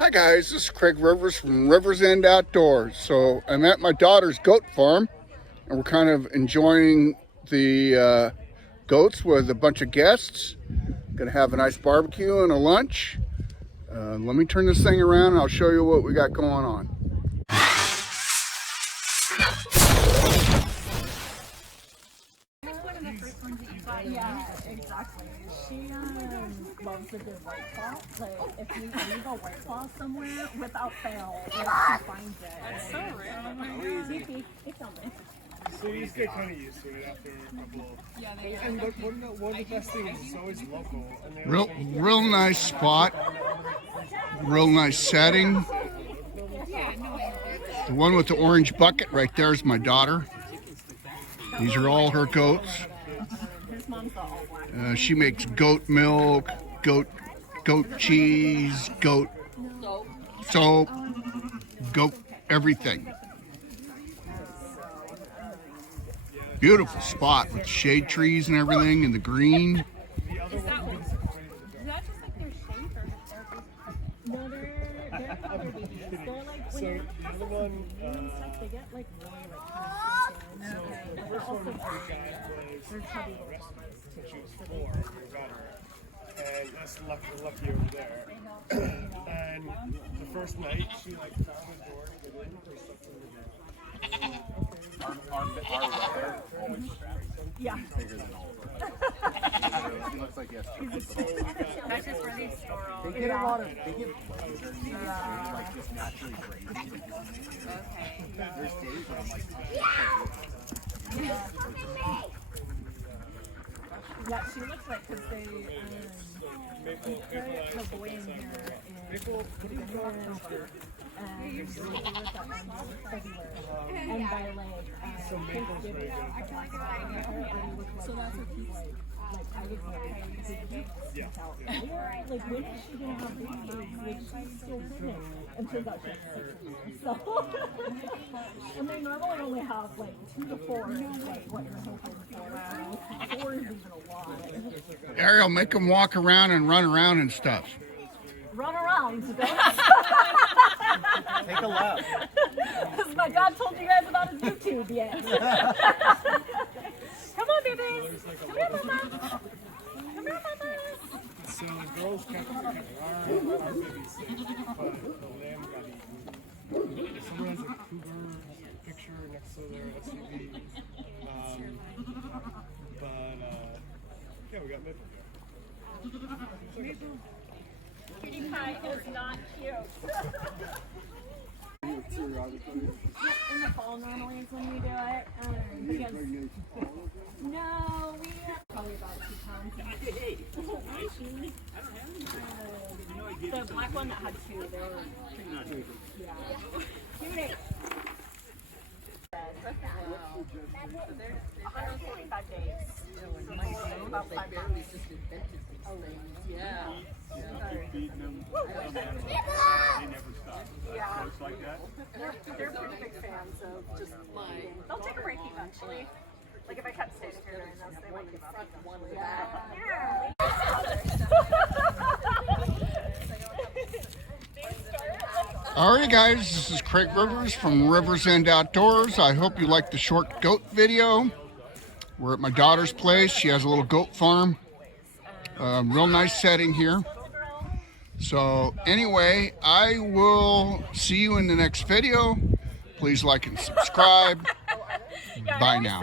Hi guys, this is Craig Rivers from Rivers End Outdoors. So I'm at my daughter's goat farm and we're kind of enjoying the goats with a bunch of guests. Gonna have a nice barbecue and a lunch. Let me turn this thing around and I'll show you what we got going on. Yeah, exactly. She loves a good white claw. Like, if you leave a white claw somewhere, without fail, she finds it. That's so rare. So you just get kind of used to it after a couple. Yeah, and one of the best things is it's always local. And Real nice spot. Real nice setting. The one with the orange bucket right there is my daughter. These are all her goats. She makes goat milk, goat cheese, goat soap, goat everything. Beautiful spot with shade trees and everything and the green. Is that just like their shape or no, they're other babies. They're like when you're the other one, stuff, they get like really like kind of okay. But they're also they're chubby little mamas too. she was 4 when we got her. And that's lucky over there. And the first night, she like found a door to get in. There's stuff in the ground. Our weather always yeah. bigger than all of us. She looks like yes. That's just where they store all. They get a lot of they get pleasure like just naturally crazy. Okay. There's days where I'm like, Yeah, she looks like because they put her boy in here in October. And she was at February. And by like Thanksgiving, so that's what he's like I was like, like when is she gonna have babies? Like she's still pregnant. And turns out she has 6 So and they normally only have like 2 to 4 like what you're hoping for. 4 is even a lot. Ariel, make them walk around and run around and stuff. Run around. take a lap. Because my dad told you guys about his YouTube yet. Come on, babies. Come here, mama. Come here, mama. So the girls kept our babies safe, but the lamb got eaten. Someone has a cougar picture next to their SUV. Yeah, we got Maple. Cutie pie is not cute. In the fall normally is when we do it. Because no, we have probably about 2 pounds. The black one that had 2, they were pretty cute. Yeah. Cutie. 145 days. About 5 months. Yeah. Yeah. They're pretty big fans of just eating. They'll take a break eventually. Like if I kept staying here during this, they might give up. Alrighty guys, this is Craig Rivers from Rivers End Outdoors. I hope you liked the short goat video. We're at my daughter's place. She has a little goat farm. Real nice setting here. So anyway, I will see you in the next video. Please like and subscribe. Bye now.